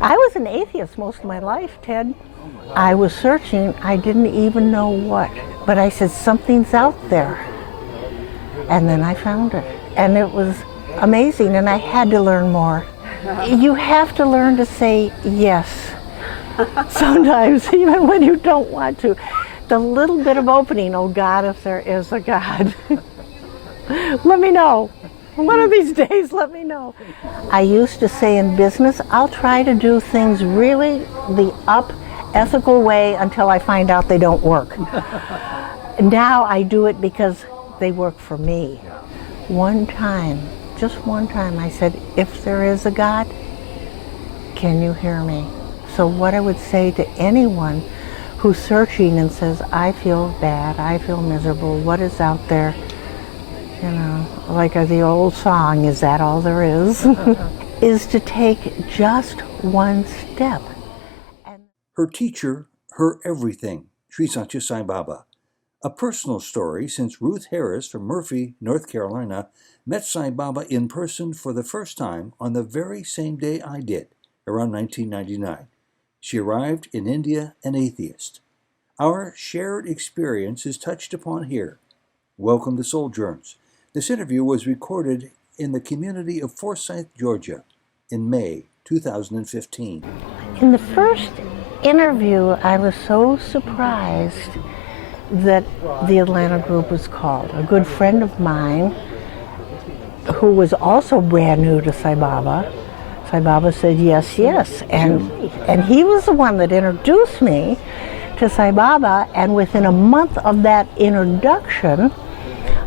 I was an atheist most of my life, Ted. I was searching, I didn't even know what, but I said, something's out there. And then I found it, and it was amazing, and I had to learn more. You have to learn to say yes, sometimes, even when you don't want to. The little bit of opening, oh God, if there is a God, let me know. One of these days, let me know. I used to say in business, I'll try to do things really the ethical way until I find out they don't work. Now I do it because they work for me. One time, just one time, I said, if there is a God, can you hear me? So what I would say to anyone who's searching and says, I feel bad, I feel miserable, what is out there? You know, like the old song, is that all there is? Is to take just one step. Her teacher, her everything, Sri Satya Sai Baba. A personal story, since Ruth Harris from Murphy, North Carolina, met Sai Baba in person for the first time on the very same day I did, around 1999. She arrived in India an atheist. Our shared experience is touched upon here. Welcome to Souljourns. This interview was recorded in the community of Forsyth, Georgia, in May 2015. In the first interview, I was so surprised that the Atlanta group was called. A good friend of mine, who was also brand new to Sai Baba said yes, yes, and he was the one that introduced me to Sai Baba, and within a month of that introduction,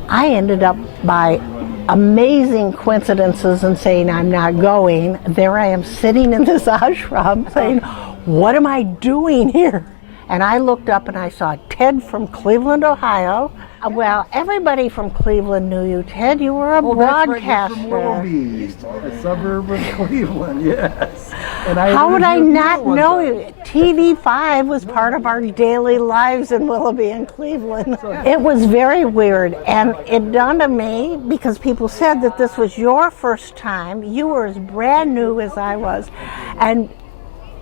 I ended up, by amazing coincidences and saying I'm not going, there I am sitting in this ashram saying, what am I doing here? And I looked up and I saw Ted from Cleveland, Ohio. Well, everybody from Cleveland knew you, Ted. You were a broadcaster. That's right, from Willoughby, a suburb of Cleveland, yes. And how would I not know you? TV5 was part of our daily lives in Willoughby and Cleveland. It was very weird, and it dawned on me, because people said that this was your first time. You were as brand new as I was. And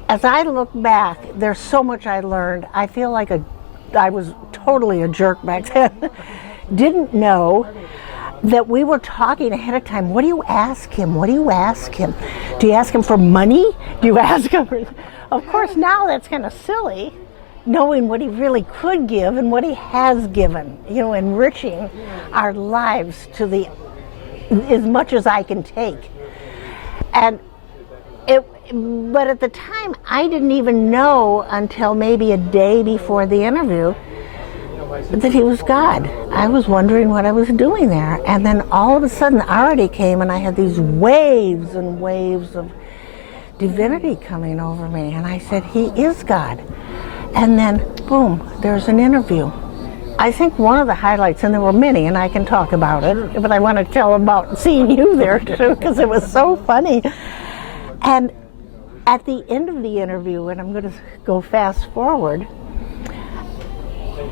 as I look back, there's so much I learned. I feel like I was totally a jerk back then. Didn't know that we were talking ahead of time. What do you ask him? What do you ask him? Do you ask him for money? Do you ask him for... Of course, now that's kind of silly, knowing what he really could give and what he has given, you know, enriching our lives to the as much as I can take. And but at the time, I didn't even know until maybe a day before the interview that he was God. I was wondering what I was doing there. And then all of a sudden, Arati came, and I had these waves and waves of divinity coming over me. And I said, he is God. And then, boom, there's an interview. I think one of the highlights, and there were many, and I can talk about it, but I want to tell about seeing you there too, because it was so funny. And at the end of the interview, and I'm going to go fast forward,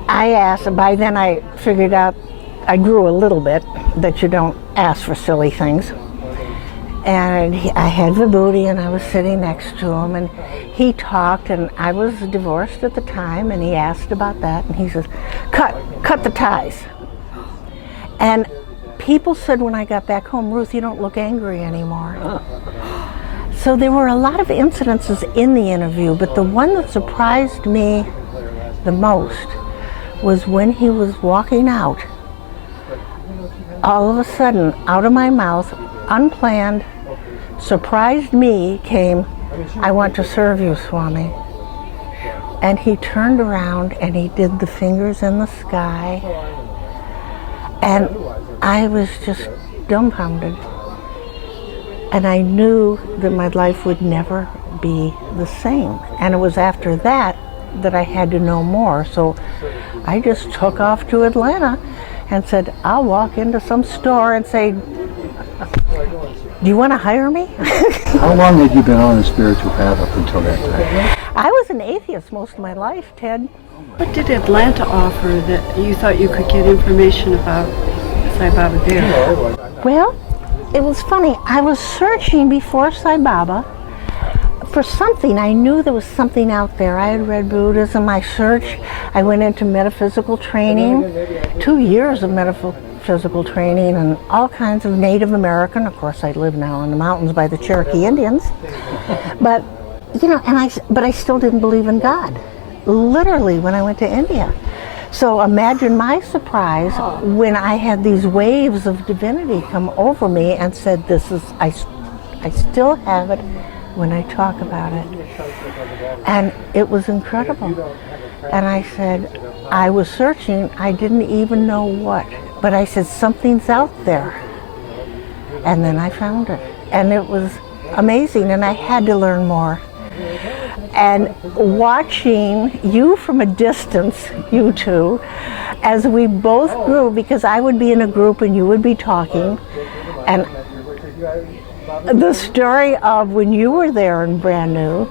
I asked, and by then I figured out, I grew a little bit, that you don't ask for silly things. And I had vibhuti, and I was sitting next to him, and he talked, and I was divorced at the time, and he asked about that, and he says, cut the ties. And people said when I got back home, Ruth, you don't look angry anymore. So there were a lot of incidences in the interview, but the one that surprised me the most was when he was walking out. All of a sudden, out of my mouth, unplanned, surprised me, came, I want to serve you, Swami. And he turned around and he did the fingers in the sky. And I was just dumbfounded. And I knew that my life would never be the same. And it was after that that I had to know more. So I just took off to Atlanta and said, I'll walk into some store and say, do you want to hire me? How long had you been on the spiritual path up until that time? I was an atheist most of my life, Ted. What did Atlanta offer that you thought you could get information about Sai Baba there? Well, it was funny. I was searching before Sai Baba for something, I knew there was something out there. I had read Buddhism, I searched, I went into metaphysical training, 2 years of metaphysical training and all kinds of Native American. Of course, I live now in the mountains by the Cherokee Indians. But, you know, but I still didn't believe in God, literally, when I went to India. So imagine my surprise when I had these waves of divinity come over me and said, I still have it when I talk about it. And it was incredible. And I said, I was searching, I didn't even know what, but I said, something's out there. And then I found it. And it was amazing, and I had to learn more. And watching you from a distance, you two, as we both grew, because I would be in a group and you would be talking, and the story of when you were there and brand new,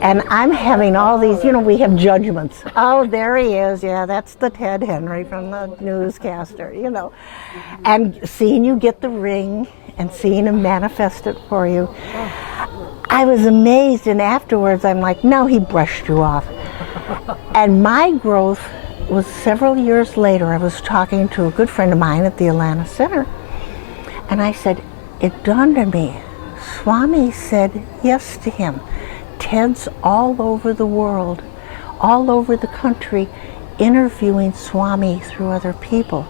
and I'm having all these, you know, we have judgments. Oh, there he is. Yeah, that's the Ted Henry from the newscaster, you know. And seeing you get the ring and seeing him manifest it for you, I was amazed. And afterwards, I'm like, no, he brushed you off. And my growth was several years later. I was talking to a good friend of mine at the Atlanta Center, and I said, it dawned on me, Swami said yes to him. Ted's all over the world, all over the country, interviewing Swami through other people.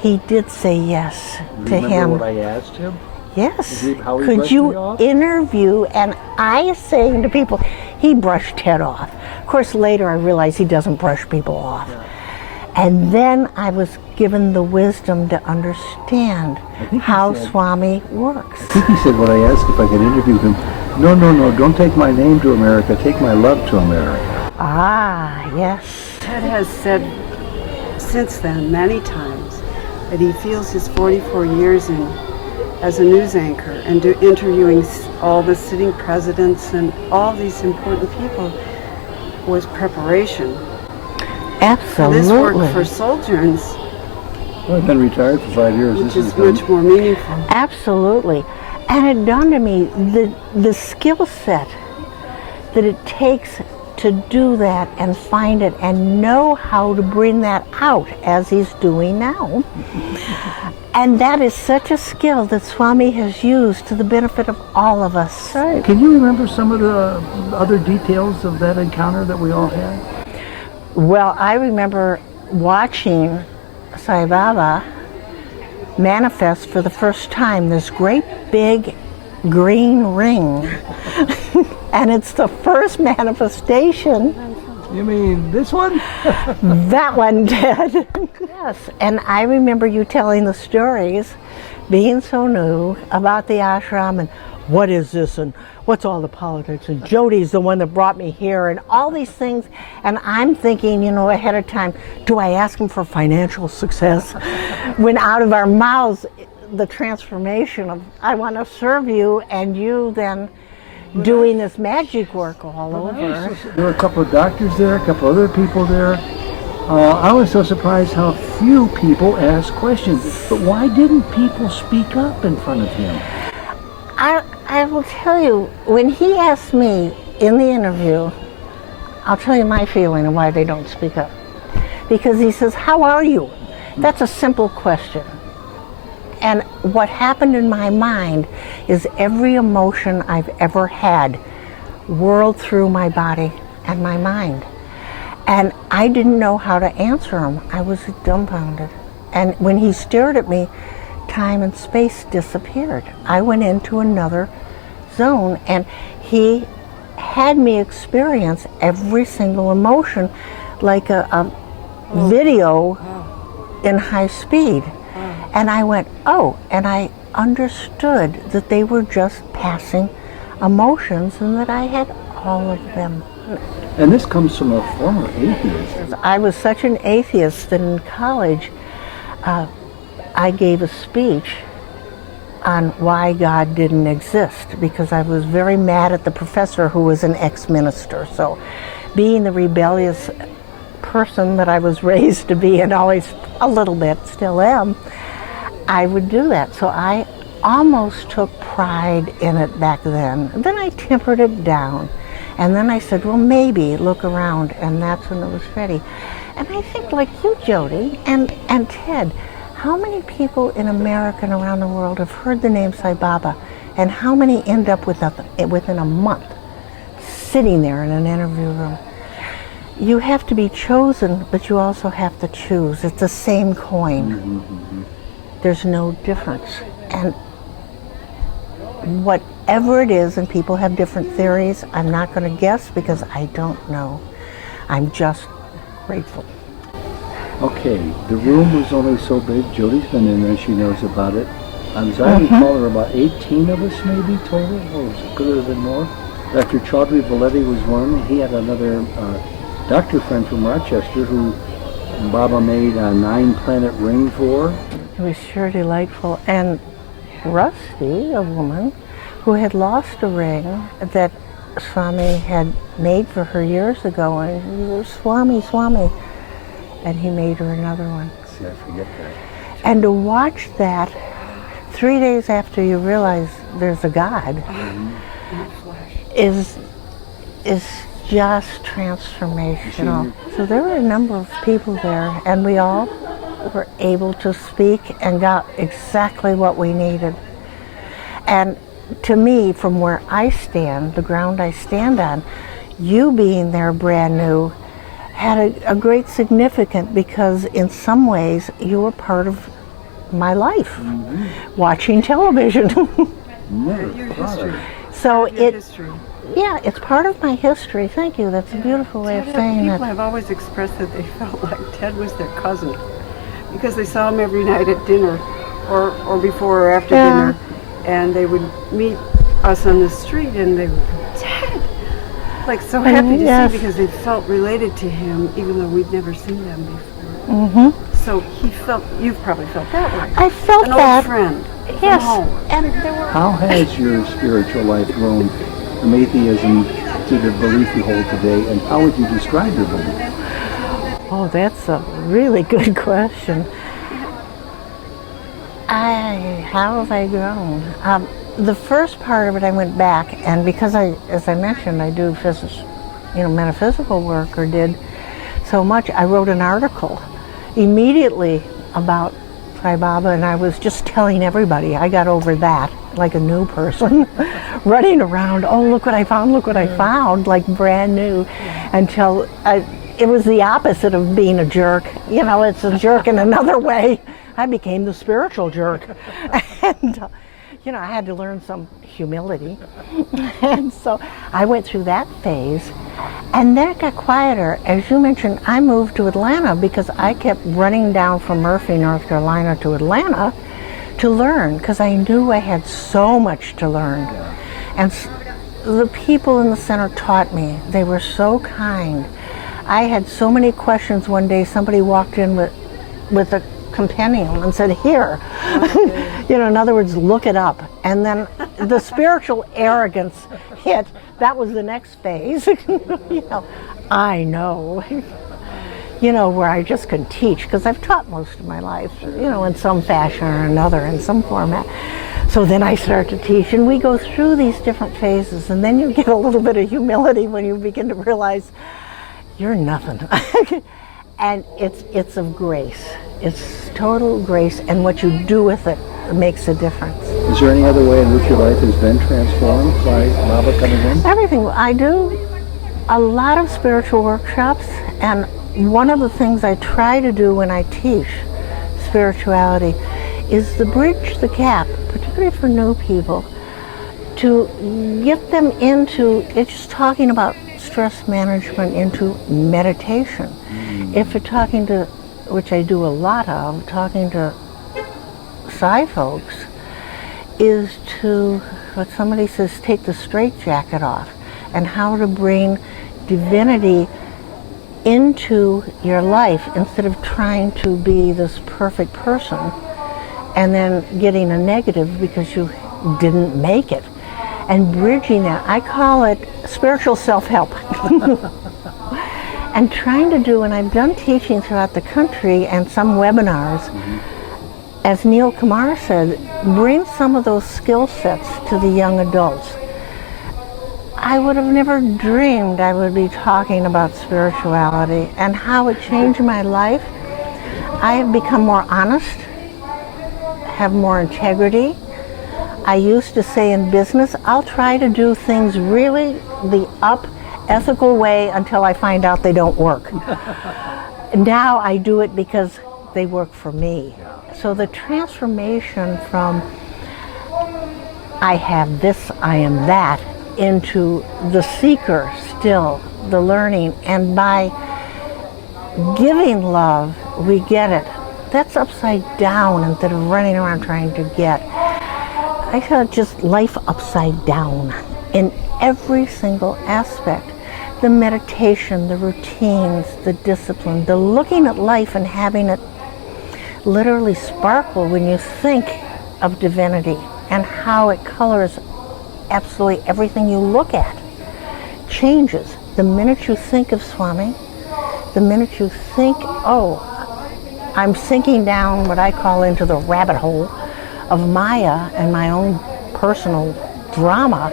He did say yes to him. Remember what I asked him? Yes. How he could brushed you me off? interview? And I saying to people, he brushed Ted off. Of course, later I realized he doesn't brush people off. Yeah. And then I was given the wisdom to understand how Swami works. I think he said when I asked if I could interview him, no, don't take my name to America, take my love to America. Ah, yes. Ted has said since then many times that he feels his 44 years as a news anchor and interviewing all the sitting presidents and all these important people was preparation. Absolutely. This work for Souljourns, Well, I've been retired for 5 years. which This is has been much more meaningful. Absolutely. And it dawned on me the skill set that it takes to do that and find it and know how to bring that out as he's doing now. And that is such a skill that Swami has used to the benefit of all of us. Right. Can you remember some of the other details of that encounter that we all had? Well, I remember watching Sai Baba manifest for the first time this great big green ring. And it's the first manifestation. You mean this one? That one did. Yes, and I remember you telling the stories, being so new, about the ashram and what is this and what's all the politics and Jody's the one that brought me here and all these things. And I'm thinking, you know, ahead of time, do I ask him for financial success? When out of our mouths, the transformation of, I want to serve you, and you then doing this magic work all over. There were a couple of doctors there, a couple other people there. I was so surprised how few people asked questions. But why didn't people speak up in front of him? I will tell you, when he asked me in the interview, I'll tell you my feeling of why they don't speak up. Because he says, how are you? That's a simple question. And what happened in my mind is every emotion I've ever had whirled through my body and my mind. And I didn't know how to answer him. I was dumbfounded. And when he stared at me, time and space disappeared. I went into another zone, and he had me experience every single emotion like a video in high speed. And I went, oh, and I understood that they were just passing emotions and that I had all of them. And this comes from a former atheist. I was such an atheist that in college, I gave a speech on why God didn't exist, because I was very mad at the professor who was an ex-minister. So being the rebellious person that I was raised to be, and always a little bit still am, I would do that. So I almost took pride in it back then. And then I tempered it down. And then I said, well, maybe look around, and that's when it was ready. And I think, like you, Jody, and Ted, how many people in America and around the world have heard the name Sai Baba, and how many end up within a month sitting there in an interview room? You have to be chosen, but you also have to choose. It's the same coin. There's no difference. And whatever it is, and people have different theories, I'm not going to guess because I don't know. I'm just grateful. Okay, the room was only so big. Jody's been in there, she knows about it. As I recall, there were about 18 of us maybe total, or could it have been more? Dr. Chaudhry Valetti was one. He had another doctor friend from Rochester who Baba made a 9-planet ring for. It was sure delightful. And Rusty, a woman who had lost a ring that Swami had made for her years ago, and he was Swami, and he made her another one. See, I forget that. And to watch that 3 days after you realize there's a God is just transformational. So there were a number of people there, and we all were able to speak and got exactly what we needed. And to me, from where I stand, the ground I stand on, you being there brand new had a great significance, because in some ways you were part of my life, watching television. Your history. So Your it, history. yeah, it's part of my history. Thank you. That's a beautiful way of saying People that. have always expressed that they felt like Ted was their cousin because they saw him every night at dinner or before or after dinner, and they would meet us on the street and they would go, Ted! Like so happy to see, because they felt related to him even though we'd never seen them before. So he felt, you've probably felt that way. I felt An that. old friend. Yes, home. and there were. How has your spiritual life grown from atheism to the belief you hold today, and how would you describe your belief? Oh, that's a really good question. How have I grown? The first part of it, I went back, and because as I mentioned, I do metaphysical work, or did so much, I wrote an article immediately about Sai Baba, and I was just telling everybody. I got over that like a new person, running around, oh, look what I found, like brand new, until it was the opposite of being a jerk. It's a jerk in another way. I became the spiritual jerk. And I had to learn some humility. And so I went through that phase. And then it got quieter. As you mentioned, I moved to Atlanta because I kept running down from Murphy, North Carolina to Atlanta to learn, because I knew I had so much to learn. And the people in the center taught me. They were so kind. I had so many questions. One day somebody walked in with a compendium and said, here, in other words, look it up. And then the spiritual arrogance hit. That was the next phase. I know, where I just can teach, because I've taught most of my life, in some fashion or another, in some format. So then I start to teach, and we go through these different phases, and then you get a little bit of humility when you begin to realize you're nothing. And it's of grace. It's total grace, and what you do with it makes a difference. Is there any other way in which your life has been transformed by Baba coming in? Everything. I do a lot of spiritual workshops, and one of the things I try to do when I teach spirituality is to bridge the gap, particularly for new people, to get them into, it's just talking about stress management, into meditation. If you're talking to, which I do a lot of, talking to Sai folks, is to, what somebody says, take the straitjacket off, and how to bring divinity into your life instead of trying to be this perfect person and then getting a negative because you didn't make it. And bridging that, I call it spiritual self-help. And trying to do, and I've done teaching throughout the country and some webinars, as Neil Kumar said, bring some of those skill sets to the young adults. I would have never dreamed I would be talking about spirituality and how it changed my life. I have become more honest, have more integrity. I used to say in business, I'll try to do things really the ethical way until I find out they don't work. Now I do it because they work for me. So the transformation from I have this, I am that, into the seeker still, the learning, and by giving love, we get it. That's upside down instead of running around trying to get. I thought just life upside down in every single aspect. The meditation, the routines, the discipline, the looking at life and having it literally sparkle when you think of divinity and how it colors absolutely everything you look at. Changes. The minute you think of Swami, the minute you think, oh, I'm sinking down what I call into the rabbit hole of Maya and my own personal drama,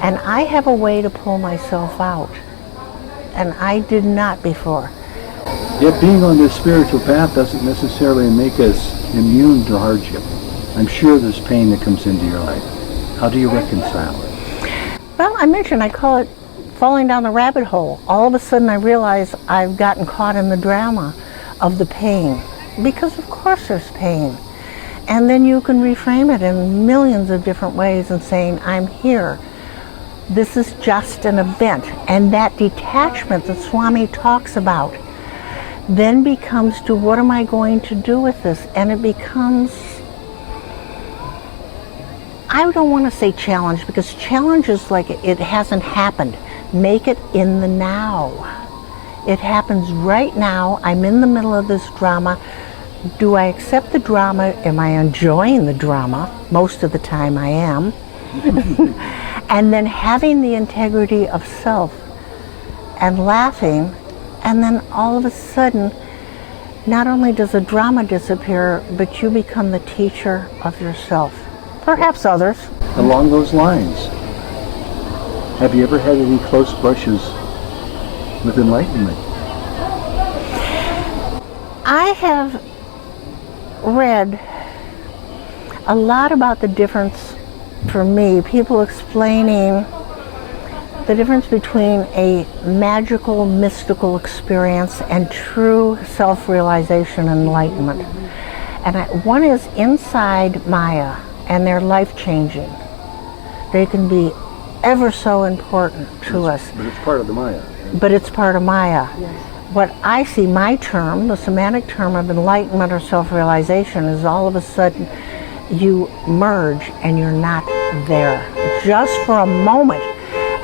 and I have a way to pull myself out, and I did not before. Yet being on this spiritual path doesn't necessarily make us immune to hardship. I'm sure there's pain that comes into your life. How do you reconcile it? Well, I mentioned I call it falling down the rabbit hole. All of a sudden I realize I've gotten caught in the drama of the pain, because of course there's pain. And then you can reframe it in millions of different ways and saying, I'm here. This is just an event. And that detachment that Swami talks about then becomes to what am I going to do with this? And it becomes, I don't want to say challenge, because challenge is like it hasn't happened. Make it in the now. It happens right now. I'm in the middle of this drama. Do I accept the drama? Am I enjoying the drama? Most of the time I am. And then having the integrity of self and laughing, and then all of a sudden, not only does the drama disappear, but you become the teacher of yourself. Perhaps others. Along those lines, have you ever had any close brushes with enlightenment? I have read a lot about the difference for me, people explaining the difference between a magical, mystical experience and true self-realization and enlightenment. And one is inside Maya, and they're life-changing. They can be ever so important to us. But it's part of the Maya. But it's part of Maya. Yes. What I see, my term, the semantic term of enlightenment or self-realization, is all of a sudden you merge and you're not there. Just for a moment.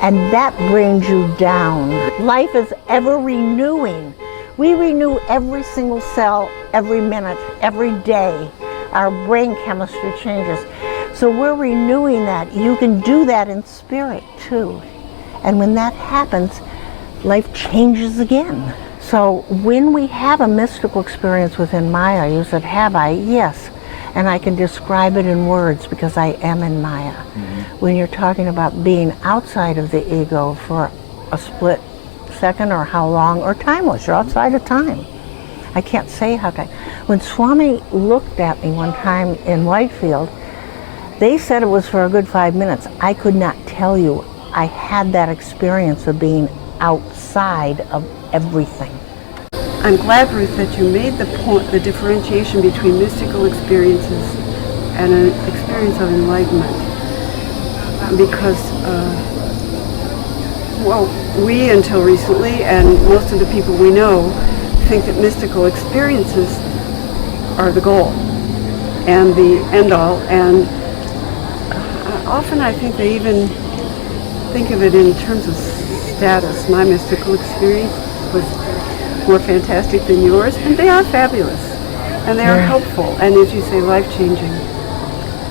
And that brings you down. Life is ever renewing. We renew every single cell, every minute, every day. Our brain chemistry changes. So we're renewing that. You can do that in spirit too. And when that happens, life changes again. So when we have a mystical experience within Maya, you said, have I? Yes. And I can describe it in words because I am in Maya. Mm-hmm. When you're talking about being outside of the ego for a split second or how long, or timeless, you're outside of time. I can't say how time. When Swami looked at me one time in Whitefield, they said it was for a good 5 minutes. I could not tell you. I had that experience of being outside of everything. I'm glad, Ruth, that you made the point, the differentiation between mystical experiences and an experience of enlightenment. Because, we until recently, and most of the people we know, think that mystical experiences are the goal and the end-all. And often I think they even think of it in terms of status. My mystical experience was more fantastic than yours, and they are fabulous, and they are helpful, and as you say, life-changing.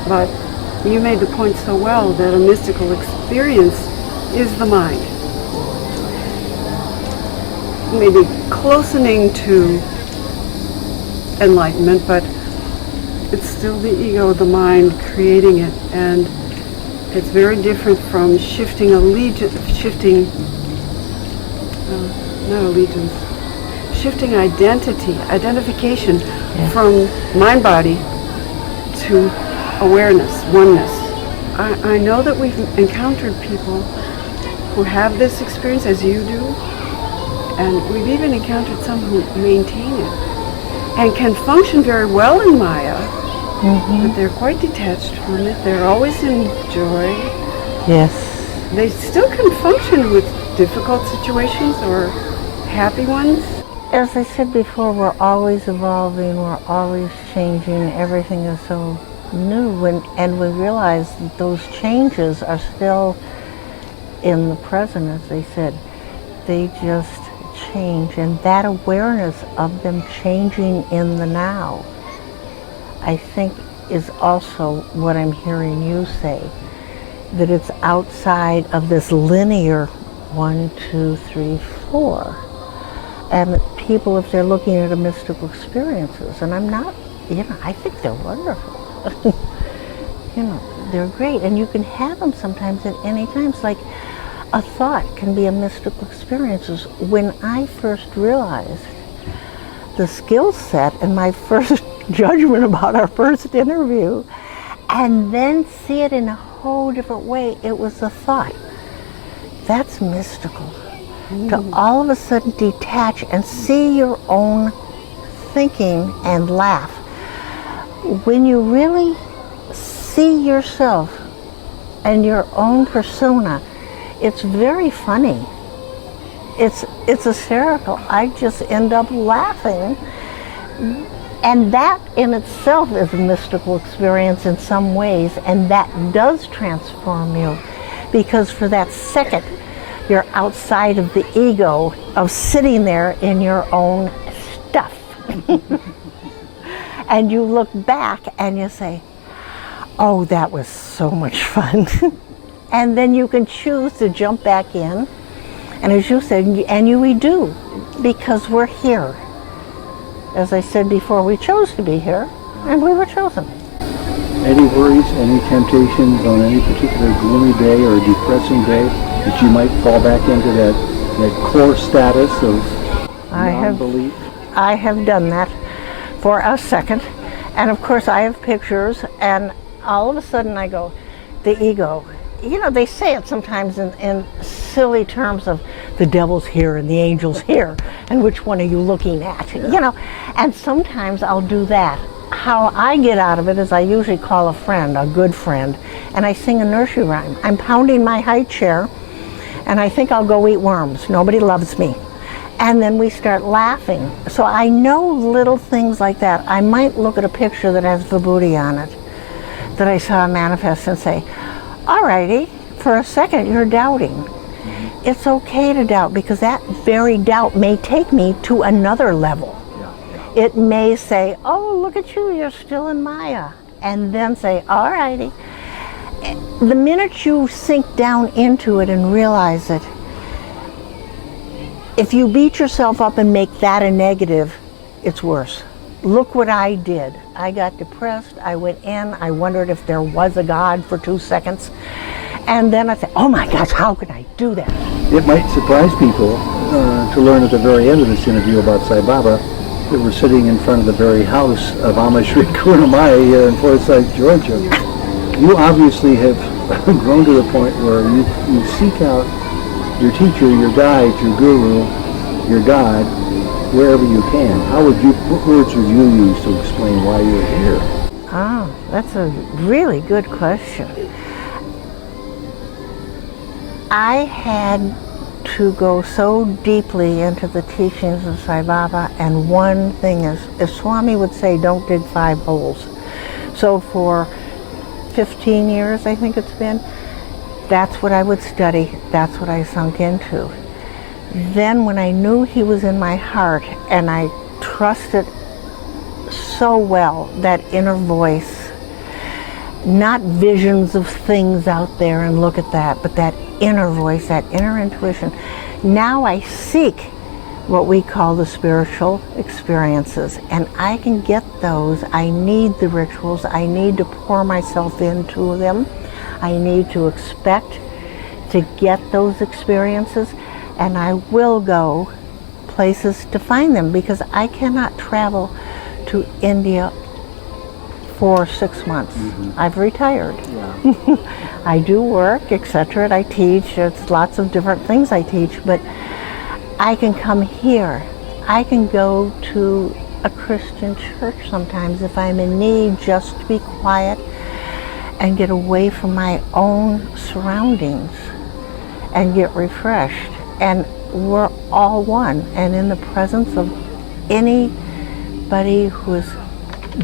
But you made the point so well that a mystical experience is the mind. Maybe closening to enlightenment, but it's still the ego, the mind, creating it, and It's very different from shifting identification from mind-body to awareness, oneness. I know that we've encountered people who have this experience as you do, and we've even encountered some who maintain it and can function very well in Maya, but they're quite detached from it. They're always in joy. Yes. They still can function with difficult situations or happy ones. As I said before, we're always evolving, we're always changing, everything is so new, and we realize that those changes are still in the present, as they said. They just change, and that awareness of them changing in the now, I think, is also what I'm hearing you say, that it's outside of this linear 1, 2, 3, 4. And that people, if they're looking at a mystical experiences, and I'm not, I think they're wonderful. They're great, and you can have them sometimes at any time. It's like a thought can be a mystical experiences. When I first realized the skill set and my first judgment about our first interview, and then see it in a whole different way, it was a thought. That's mystical. To all of a sudden detach and see your own thinking and laugh. When you really see yourself and your own persona, it's very funny. It's hysterical. I just end up laughing. And that in itself is a mystical experience in some ways, and that does transform you, because for that second, you're outside of the ego of sitting there in your own stuff. And you look back and you say, oh, that was so much fun. And then you can choose to jump back in. And as you said, and we do, because we're here. As I said before, we chose to be here, and we were chosen. Any worries, any temptations on any particular gloomy day or depressing day that you might fall back into that core status of non-belief? I have done that for a second. And of course I have pictures, and all of a sudden I go, the ego. They say it sometimes in silly terms of the devil's here and the angel's here, and which one are you looking at? And sometimes I'll do that. How I get out of it is I usually call a friend, a good friend, and I sing a nursery rhyme. I'm pounding my high chair, and I think I'll go eat worms. Nobody loves me. And then we start laughing. So I know little things like that. I might look at a picture that has vibhuti on it that I saw manifest and say, all righty, for a second you're doubting. It's okay to doubt, because that very doubt may take me to another level. It may say, oh, look at you, you're still in Maya. And then say, all righty. The minute you sink down into it and realize it, if you beat yourself up and make that a negative, it's worse. Look what I did. I got depressed, I went in, I wondered if there was a God for 2 seconds. And then I said, oh my gosh, how could I do that? It might surprise people to learn at the very end of this interview about Sai Baba that we're sitting in front of the very house of Amashri Kurunamai in Forsyth, Georgia. You obviously have grown to the point where you seek out your teacher, your guide, your guru, your God, wherever you can. What words would you use to explain why you're here? Oh, that's a really good question. I had to go so deeply into the teachings of Sai Baba, and one thing is, as Swami would say, don't dig 5 holes. So for 15 years, I think it's been, that's what I would study, that's what I sunk into. Then when I knew he was in my heart, and I trusted so well that inner voice, not visions of things out there and look at that, but that inner voice, that inner intuition. Now I seek what we call the spiritual experiences, and I can get those. I need the rituals. I need to pour myself into them. I need to expect to get those experiences, and I will go places to find them, because I cannot travel to India for 6 months. I've retired. Yeah. I do work, etc., and I teach. It's lots of different things I teach, but I can come here. I can go to a Christian church sometimes if I'm in need, just to be quiet and get away from my own surroundings and get refreshed. And we're all one, and in the presence of anybody who is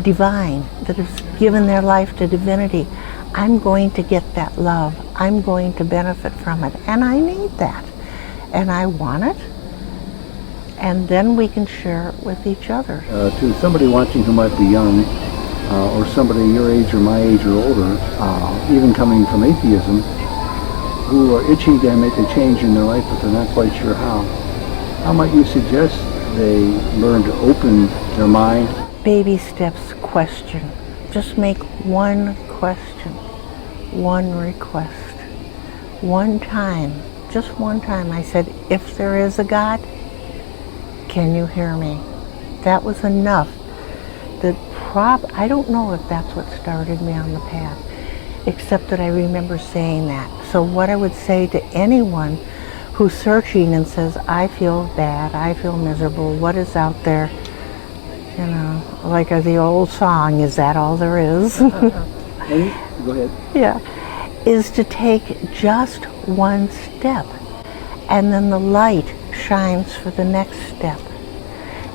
divine, that has given their life to divinity, I'm going to get that love. I'm going to benefit from it, and I need that, and I want it, and then we can share it with each other. To somebody watching who might be young, or somebody your age or my age or older, even coming from atheism, who are itching to make a change in their life but they're not quite sure how might you suggest they learn to open their mind? Baby steps, question. Just make one question, one request. One time, just one time, I said, if there is a God, can you hear me? That was enough. I don't know if that's what started me on the path, except that I remember saying that. So what I would say to anyone who's searching and says, I feel bad, I feel miserable, what is out there? You know, like the old song, is that all there is? Go ahead. Yeah, is to take just one step, and then the light shines for the next step.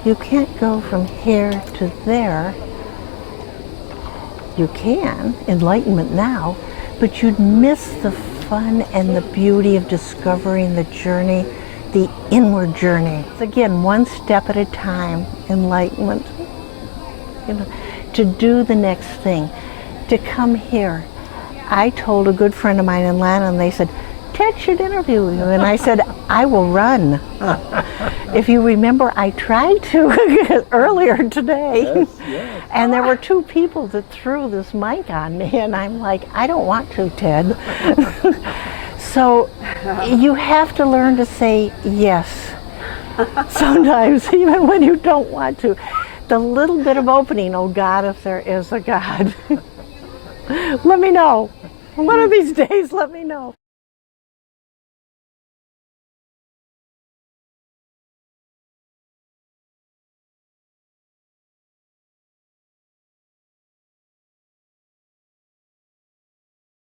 You can't go from here to there. You can, enlightenment now, but you'd miss the fun and the beauty of discovering the journey, the inward journey. Again, one step at a time, enlightenment. You know, to do the next thing, to come here. I told a good friend of mine in Atlanta, and they said, Ted should interview you. And I said, I will run. If you remember, I tried to earlier today. Yes, yes. And there were two people that threw this mic on me, and I'm like, I don't want to, Ted. So you have to learn to say yes sometimes, even when you don't want to. The little bit of opening, oh God, if there is a God. Let me know. One of these days, let me know.